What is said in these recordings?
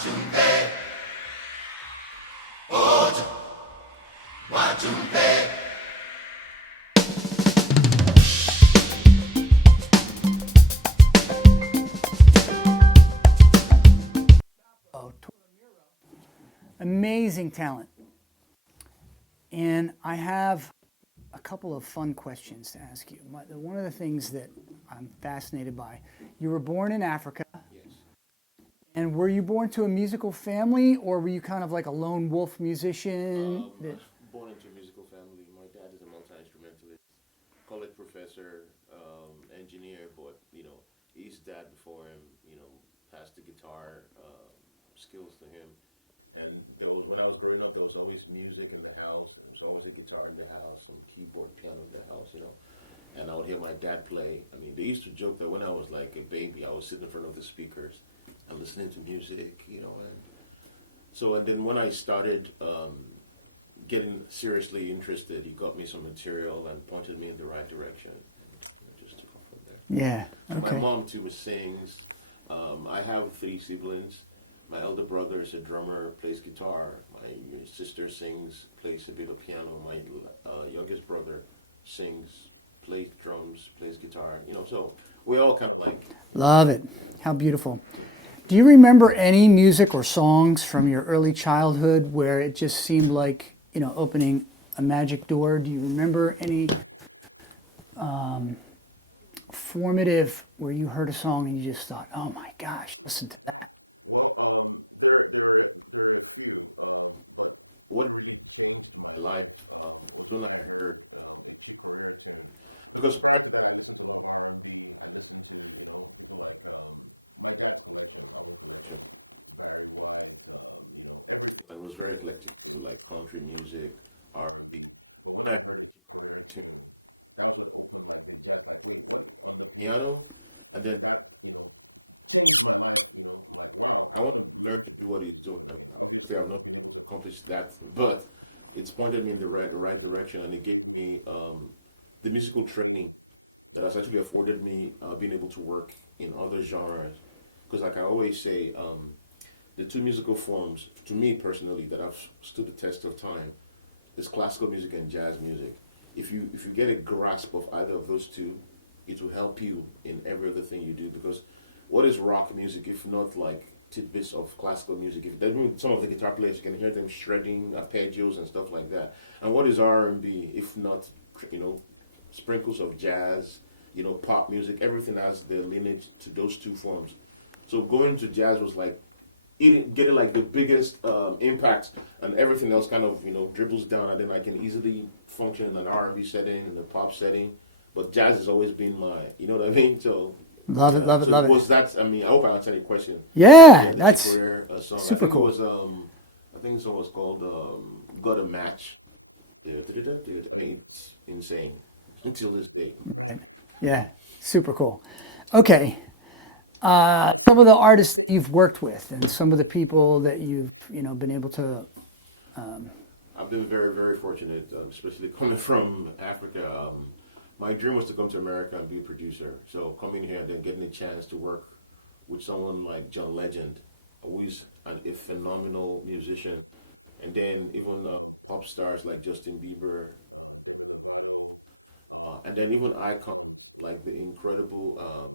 Oh, amazing talent. And I have a couple of fun questions to ask you. One of the things that I'm fascinated by, you were born in Africa. Yes. And were you born to a musical family, or were you kind of like a lone wolf musician? I was born into a musical family. My dad is a multi-instrumentalist, college professor, engineer, but, his dad before him, passed the guitar skills to him. And when I was growing up, there was always music in the house. There was always a guitar in the house, and keyboard, piano in the house. And I would hear my dad play. I mean, they used to joke that when I was like a baby, I was sitting in front of the speakers and listening to music, and then when I started getting seriously interested, he got me some material and pointed me in the right direction. Just took off from there. Yeah. Okay. My mom too sings. I have 3 siblings. My elder brother is a drummer, plays guitar. My sister sings, plays a bit of piano. My youngest brother sings, plays drums, plays guitar. So we all kind of like. Love it. How beautiful. Do you remember any music or songs from your early childhood where it just seemed like, opening a magic door? Do you remember any formative where you heard a song and you just thought, oh my gosh, listen to that? What I like, don't like her because I was very eclectic, like country music, R&B, piano, and then I want to learn what he's doing. I've not accomplished that, but it's pointed me in the right direction, and it gave me the musical training that has actually afforded me being able to work in other genres. Because, like I always say, the 2 musical forms, to me personally, that have stood the test of time, is classical music and jazz music. If you get a grasp of either of those 2, it will help you in every other thing you do. Because what is rock music if not like tidbits of classical music? If some of the guitar players, you can hear them shredding arpeggios and stuff like that. And what is R&B if not sprinkles of jazz, pop music? Everything has the lineage to those 2 forms. So going to jazz was like getting like the biggest impact, and everything else kind of dribbles down, and then I can easily function in an R&B setting, in a pop setting. But jazz has always been my, what I mean? So Love it, love it, love it. That, I hope I answered your question. Yeah, that's career, song. super cool. I think the song was called "Got a Match." Yeah, it's insane until this day. Yeah, super cool. Okay. Some of the artists that you've worked with and some of the people that you've, been able to. I've been very, very fortunate, especially coming from Africa. My dream was to come to America and be a producer. So coming here and then getting a chance to work with someone like John Legend, who is a phenomenal musician, and then even pop stars like Justin Bieber, and then even icons like the incredible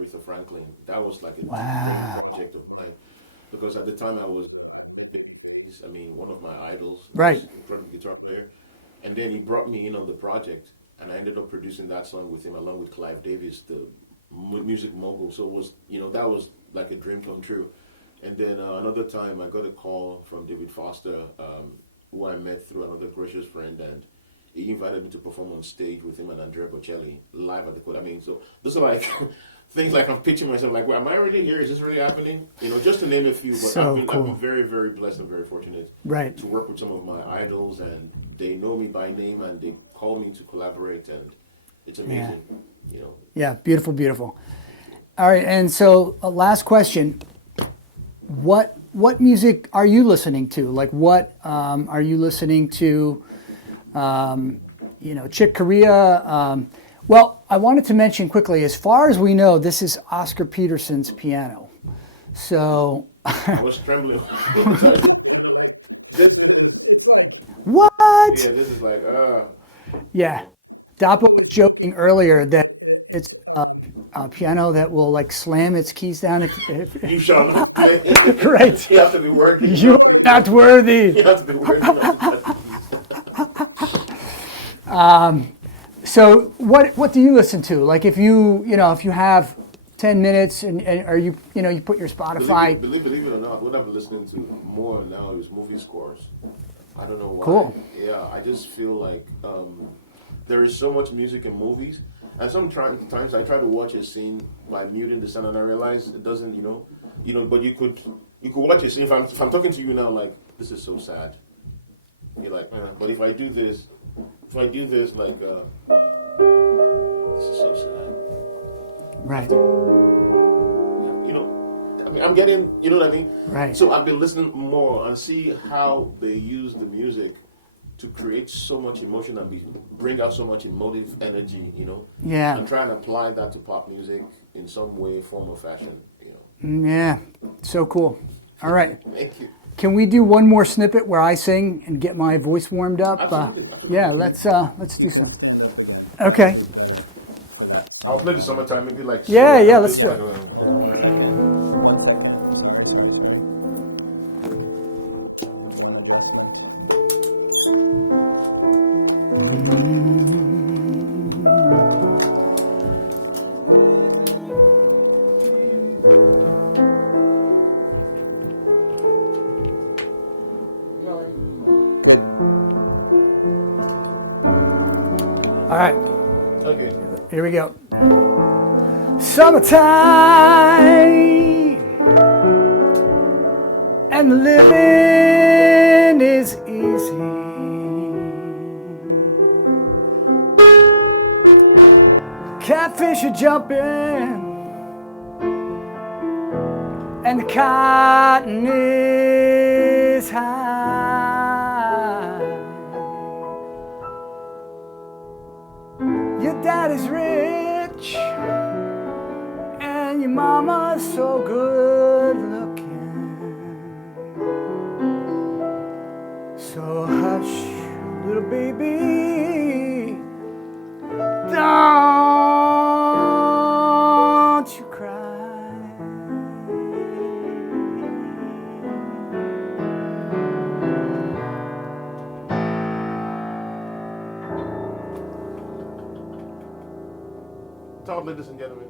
Aretha Franklin. That was like a Wow. dream project of mine because at the time I was, one of my idols, Right. this incredible guitar player, and then he brought me in on the project, and I ended up producing that song with him along with Clive Davis, the music mogul. So it was, that was like a dream come true. And then another time I got a call from David Foster, who I met through another gracious friend, and he invited me to perform on stage with him and Andrea Bocelli live at the Court. So those are like things like I'm pitching myself like, well, am I really here? Is this really happening? Just to name a few. But So I've cool. been very, very blessed and very fortunate Right. to work with some of my idols, and they know me by name and they call me to collaborate, and it's amazing. Yeah, beautiful, beautiful. All right, and so last question: what music are you listening to? Like, what are you listening to? Chick Corea. Well, I wanted to mention quickly, as far as we know, this is Oscar Peterson's piano. So I was trembling. what? Yeah, this is like, you Yeah, know, Dapo was joking earlier that it's a piano that will like slam its keys down you shall not. right. You have to be working. You are not worthy. You have to be working on that piece. So what do you listen to? Like if if you have 10 minutes and are you put your Spotify. Believe it or not, what I'm listening to more now is movie scores. I don't know why. Cool. Yeah, I just feel like there is so much music in movies, and sometimes I try to watch a scene by muting the sound, and I realize it doesn't, But you could watch a scene. If I'm talking to you now, like this is so sad. You're like, but if I do this, like this is so sad. Right. I'm getting, you know what I mean? Right. So I've been listening more and see how they use the music to create so much emotion and bring out so much emotive energy. Yeah. And try and apply that to pop music in some way, form, or fashion. Yeah. So cool. All right. Thank you. Can we do one more snippet where I sing and get my voice warmed up? Absolutely. Yeah, let's do some. Okay. I'll play the summertime, maybe like. Yeah, let's do it. All right, Okay. here we go. Summertime and the living is easy. Catfish are jumping and the cotton is high. Your daddy's rich and your mama's so good looking. So hush, little baby, don't you cry. Todd, ladies and gentlemen.